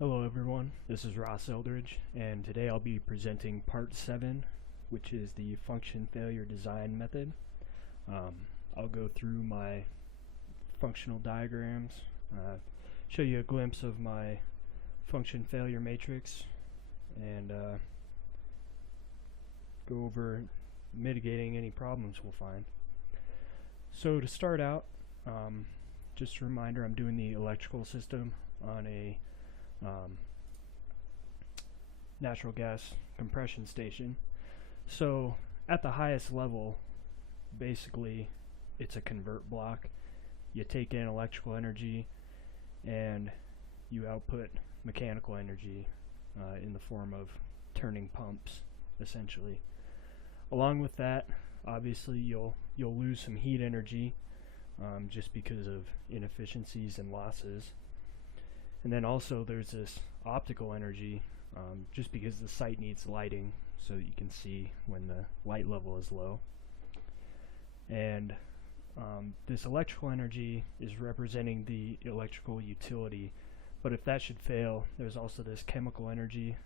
Hello everyone, this is Ross Eldridge, and today I'll be presenting part 7, which is the function failure design method. I'll go through my functional diagrams, show you a glimpse of my function failure matrix, and go over mitigating any problems we'll find. So to start out, just a reminder, I'm doing the electrical system on a natural gas compression station. So at the highest level, basically it's a convert block. You take in electrical energy and you output mechanical energy in the form of turning pumps, essentially. Along with that, obviously you'll lose some heat energy just because of inefficiencies and losses. And then also there's this optical energy, just because the site needs lighting so that you can see when the light level is low. And this electrical energy is representing the electrical utility, but if that should fail, there's also this chemical energy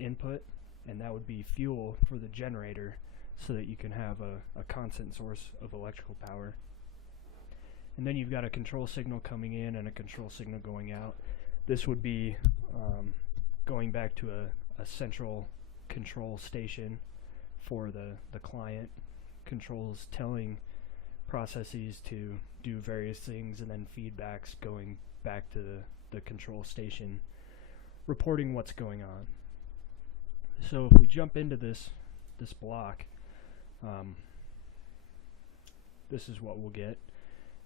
input, and that would be fuel for the generator so that you can have a constant source of electrical power. And then you've got a control signal coming in and a control signal going out. This would be going back to a central control station for the client. Controls telling processes to do various things, and then feedbacks going back to the control station reporting what's going on. So if we jump into this block, this is what we'll get.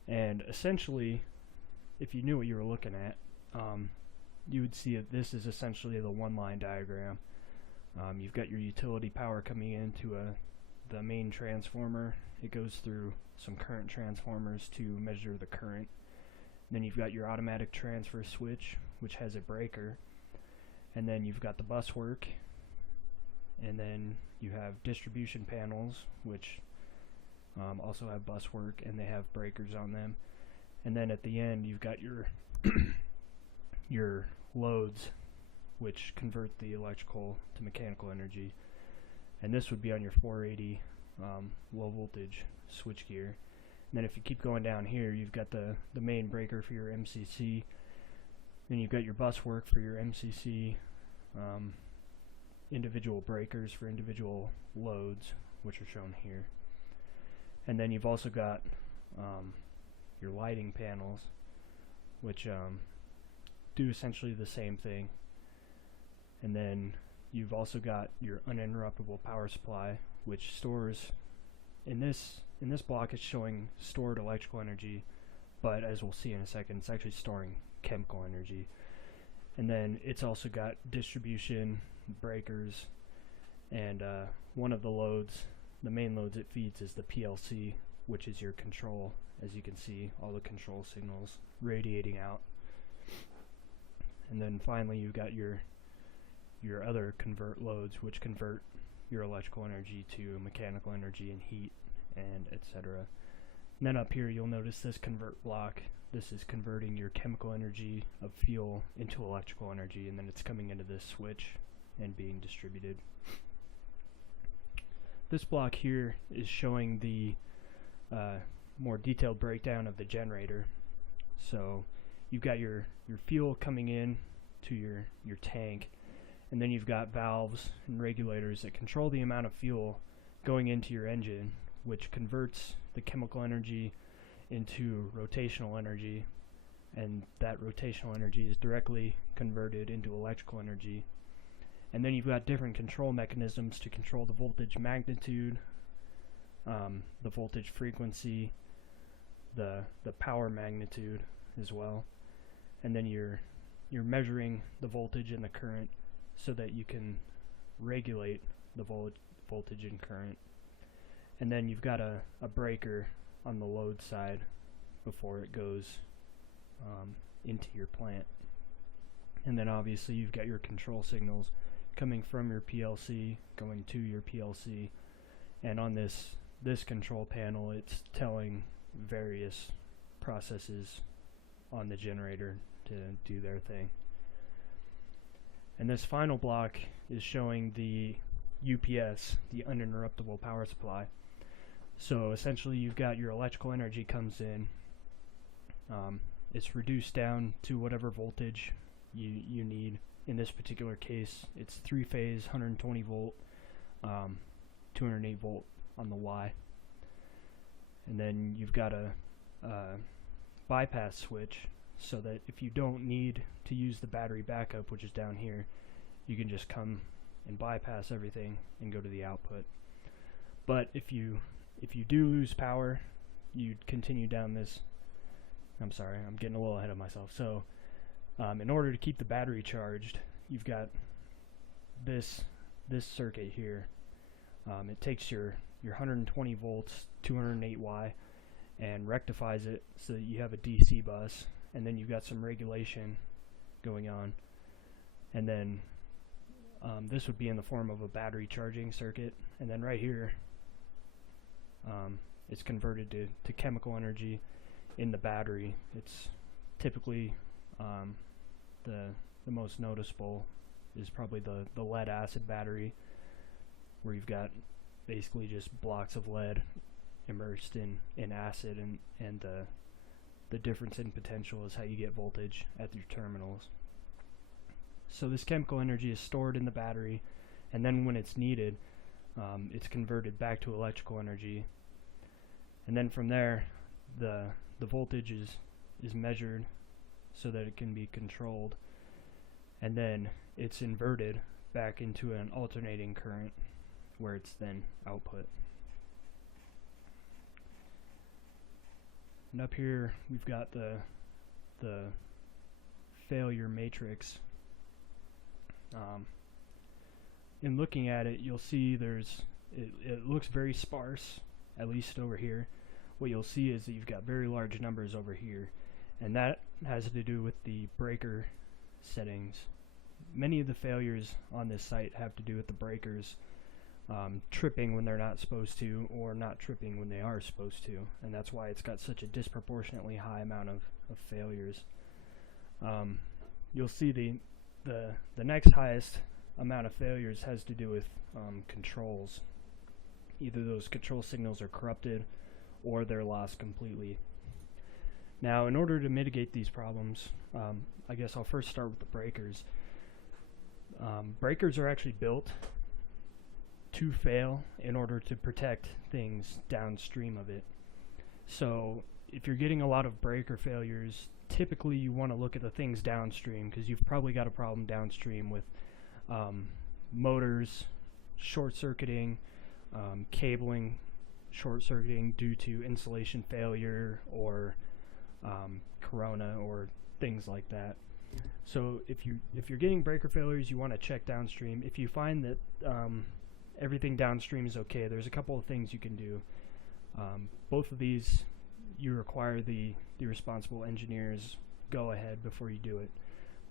And essentially, if you knew what you were looking at, you would see that this is essentially the one-line diagram. You've got your utility power coming into the main transformer. It goes through some current transformers to measure the current. Then you've got your automatic transfer switch, which has a breaker. And then you've got the bus work. And then you have distribution panels, which also have bus work, and they have breakers on them. And then at the end, you've got your your loads, which convert the electrical to mechanical energy, and this would be on your 480 low voltage switchgear. And then if you keep going down here, you've got the main breaker for your MCC, then you've got your bus work for your MCC, individual breakers for individual loads, which are shown here, and then you've also got your lighting panels, which do essentially the same thing. And then you've also got your uninterruptible power supply, which stores, in this block it's showing stored electrical energy, but as we'll see in a second, it's actually storing chemical energy. And then it's also got distribution, breakers, and one of the loads, the main loads it feeds, is the PLC, which is your control. As you can see, all the control signals radiating out. And then finally you've got your other convert loads, which convert your electrical energy to mechanical energy and heat, and etc. And then up here you'll notice this convert block. This is converting your chemical energy of fuel into electrical energy, and then it's coming into this switch and being distributed. This block here is showing the more detailed breakdown of the generator. So you've got your fuel coming in to your tank, and then you've got valves and regulators that control the amount of fuel going into your engine, which converts the chemical energy into rotational energy, and that rotational energy is directly converted into electrical energy. And then you've got different control mechanisms to control the voltage magnitude, the voltage frequency, the power magnitude as well. And then you're measuring the voltage and the current so that you can regulate the voltage and current. And then you've got a breaker on the load side before it goes into your plant. And then obviously you've got your control signals coming from your PLC going to your PLC, and on this control panel it's telling various processes on the generator to do their thing. And this final block is showing the UPS, the uninterruptible power supply. So essentially you've got your electrical energy comes in, it's reduced down to whatever voltage you need. In this particular case, it's 3-phase, 120 volt, 208 volt on the Y. And then you've got a bypass switch, so that if you don't need to use the battery backup, which is down here, you can just come and bypass everything and go to the output. But if you do lose power, you continue down this. I'm sorry, I'm getting a little ahead of myself. So in order to keep the battery charged, you've got this circuit here. It takes your 120 volts, 208 Y, and rectifies it so that you have a DC bus, and then you've got some regulation going on. And then this would be in the form of a battery charging circuit, and then right here it's converted to chemical energy in the battery. It's typically the most noticeable is probably the lead acid battery, where you've got basically just blocks of lead immersed in acid, and the difference in potential is how you get voltage at your terminals. So this chemical energy is stored in the battery, and then when it's needed, it's converted back to electrical energy. And then from there, the voltage is measured so that it can be controlled, and then it's inverted back into an alternating current where it's then output. And up here we've got the failure matrix. In looking at it, you'll see it looks very sparse, at least over here. What you'll see is that you've got very large numbers over here, and that has to do with the breaker settings. Many of the failures on this site have to do with the breakers tripping when they're not supposed to, or not tripping when they are supposed to, and that's why it's got such a disproportionately high amount of failures. You'll see the next highest amount of failures has to do with controls. Either those control signals are corrupted or they're lost completely. Now, in order to mitigate these problems, I guess I'll first start with the breakers. Breakers are actually built to fail in order to protect things downstream of it. So if you're getting a lot of breaker failures, typically you want to look at the things downstream, because you've probably got a problem downstream with motors short-circuiting, cabling short-circuiting due to insulation failure, or corona, or things like that. So if you're getting breaker failures, you want to check downstream. If you find that everything downstream is okay, there's a couple of things you can do. Both of these, you require the responsible engineer's go ahead before you do it.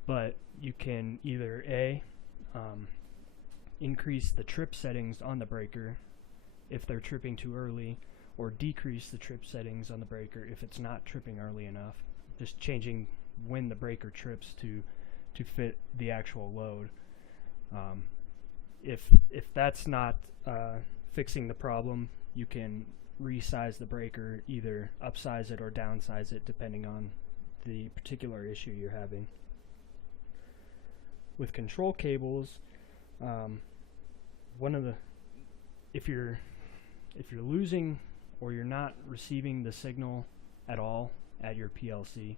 But you can either increase the trip settings on the breaker if they're tripping too early, or decrease the trip settings on the breaker if it's not tripping early enough. Just changing when the breaker trips to fit the actual load. If that's not fixing the problem, you can resize the breaker, either upsize it or downsize it depending on the particular issue you're having. With control cables, if you're losing or you're not receiving the signal at all at your PLC,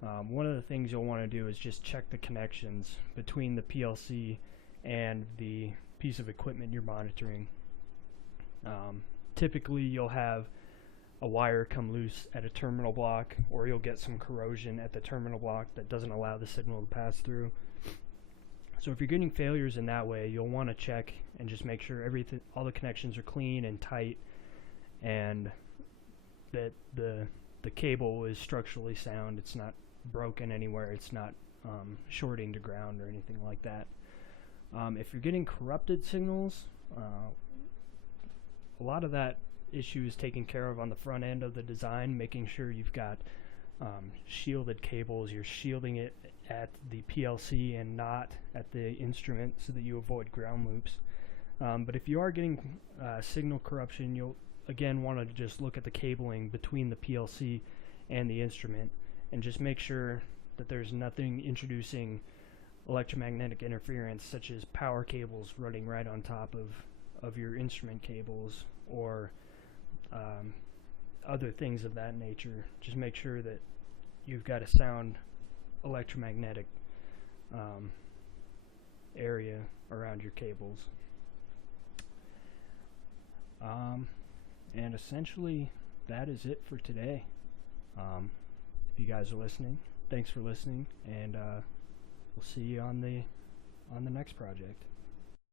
one of the things you'll want to do is just check the connections between the PLC and the piece of equipment you're monitoring. Typically you'll have a wire come loose at a terminal block, or you'll get some corrosion at the terminal block that doesn't allow the signal to pass through. So if you're getting failures in that way, you'll want to check and just make sure all the connections are clean and tight, and that the cable is structurally sound. It's not broken anywhere. It's not shorting to ground or anything like that. If you're getting corrupted signals, a lot of that issue is taken care of on the front end of the design, making sure you've got shielded cables. You're shielding it at the PLC and not at the instrument, so that you avoid ground loops. But if you are getting signal corruption, you'll again want to just look at the cabling between the PLC and the instrument, and just make sure that there's nothing introducing electromagnetic interference, such as power cables running right on top of your instrument cables, or other things of that nature. Just make sure that you've got a sound electromagnetic area around your cables. And essentially that is it for today. If you guys are listening, thanks for listening, and we'll see you on the next project.